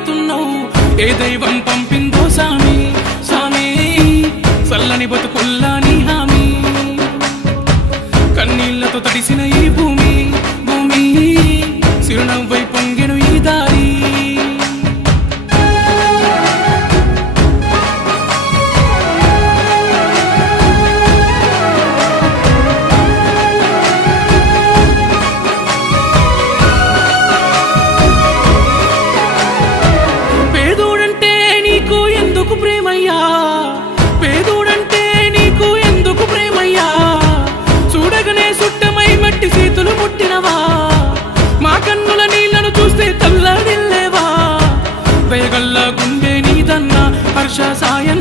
పోతున్నావు ఏ దైవం పంపిందో సామి సామి చల్లని బతుకుల్లా నీ హామీ కన్నీళ్లతో తడిసిన ఈ భూమి భూమి చిరునవ్వై పొంగెను ఈ దారి చేతులు ముట్టినవా మా కన్నుల నీళ్లను చూస్తే తల్లడిల్లేవా దయగల్ల గుండె నీదన్నా హర్ష సాయం